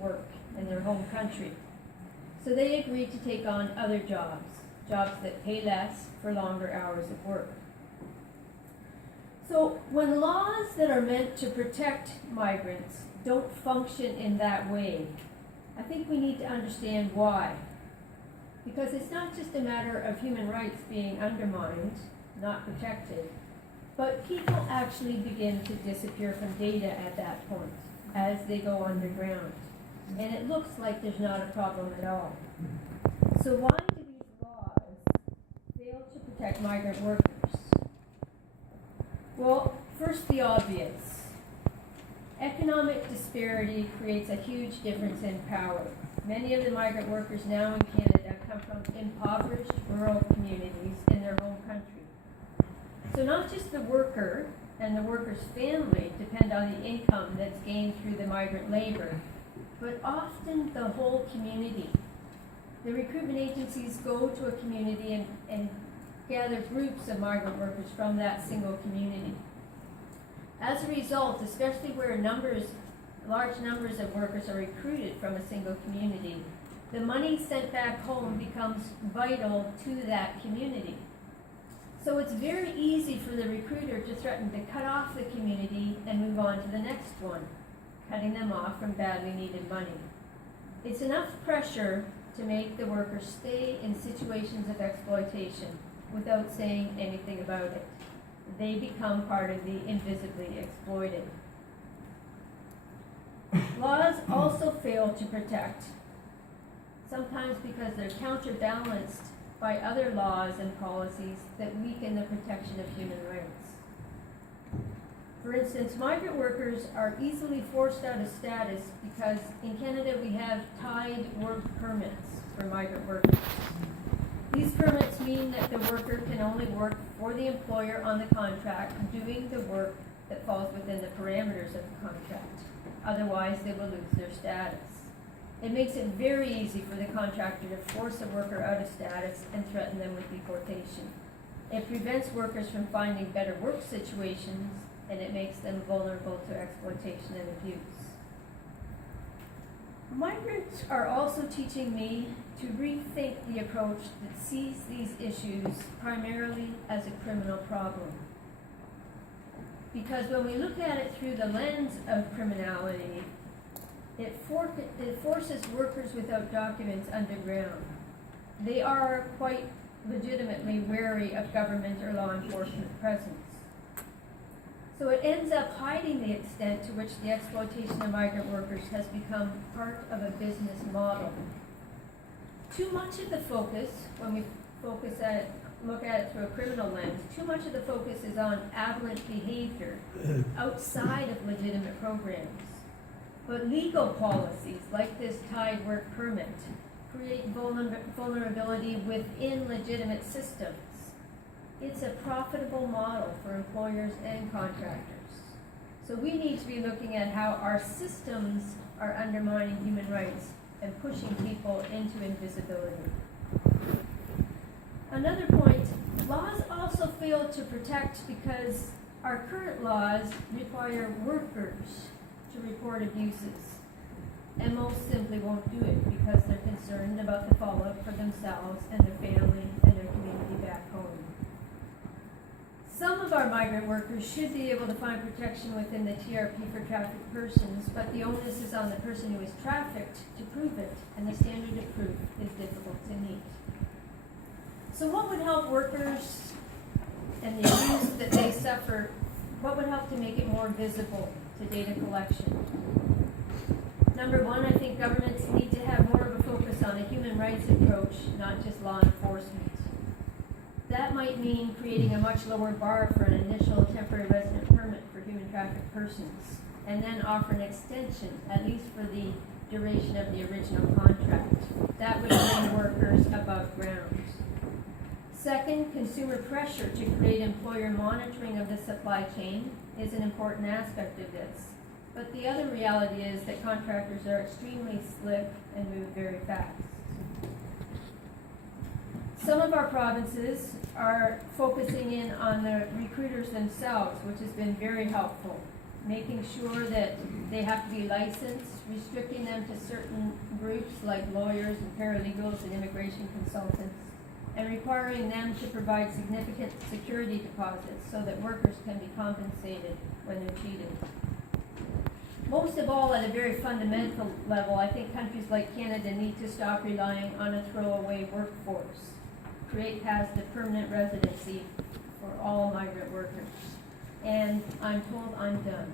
work in their home country. So they agreed to take on other jobs that pay less for longer hours of work. So when laws that are meant to protect migrants don't function in that way, I think we need to understand why. Because it's not just a matter of human rights being undermined, not protected, but people actually begin to disappear from data at that point as they go underground. And it looks like there's not a problem at all. So why do these laws fail to protect migrant workers? Well, first the obvious. Economic disparity creates a huge difference in power. Many of the migrant workers now in Canada come from impoverished rural communities in their home country. So not just the worker and the worker's family depend on the income that's gained through the migrant labor, but often the whole community. The recruitment agencies go to a community and gather groups of migrant workers from that single community. As a result, especially where large numbers of workers are recruited from a single community, the money sent back home becomes vital to that community. So it's very easy for the recruiter to threaten to cut off the community and move on to the next one, cutting them off from badly needed money. It's enough pressure to make the workers stay in situations of exploitation without saying anything about it. They become part of the invisibly exploited. Laws also fail to protect, sometimes because they're counterbalanced by other laws and policies that weaken the protection of human rights. For instance, migrant workers are easily forced out of status because in Canada we have tied work permits for migrant workers. These permits mean that the worker can only work for the employer on the contract, doing the work that falls within the parameters of the contract. Otherwise, they will lose their status. It makes it very easy for the contractor to force a worker out of status and threaten them with deportation. It prevents workers from finding better work situations, and it makes them vulnerable to exploitation and abuse. Migrants are also teaching me to rethink the approach that sees these issues primarily as a criminal problem. Because when we look at it through the lens of criminality, it forces workers without documents underground. They are quite legitimately wary of government or law enforcement presence. So it ends up hiding the extent to which the exploitation of migrant workers has become part of a business model. Too much of the focus, when we look at it through a criminal lens, too much of the focus is on aberrant behavior outside of legitimate programs. But legal policies, like this tied work permit, create vulnerability within legitimate systems. It's a profitable model for employers and contractors. So we need to be looking at how our systems are undermining human rights and pushing people into invisibility. Another point, laws also fail to protect because our current laws require workers to report abuses. And most simply won't do it because they're concerned about the fallout for themselves and their family and their community back home. Some of our migrant workers should be able to find protection within the TRP for trafficked persons, but the onus is on the person who is trafficked to prove it, and the standard of proof is difficult to meet. So what would help workers and the abuse that they suffer, what would help to make it more visible to data collection? Number one, I think governments need to have more of a focus on a human rights approach, not just law enforcement. That might mean creating a much lower bar for an initial temporary resident permit for human trafficked persons, and then offer an extension, at least for the duration of the original contract. That would bring workers above ground. Second, consumer pressure to create employer monitoring of the supply chain is an important aspect of this. But the other reality is that contractors are extremely slick and move very fast. Some of our provinces are focusing in on the recruiters themselves, which has been very helpful. making sure that they have to be licensed, restricting them to certain groups like lawyers and paralegals and immigration consultants, and requiring them to provide significant security deposits so that workers can be compensated when they're cheated. Most of all, at a very fundamental level, I think countries like Canada need to stop relying on a throwaway workforce, create paths to permanent residency for all migrant workers. And I'm told I'm done.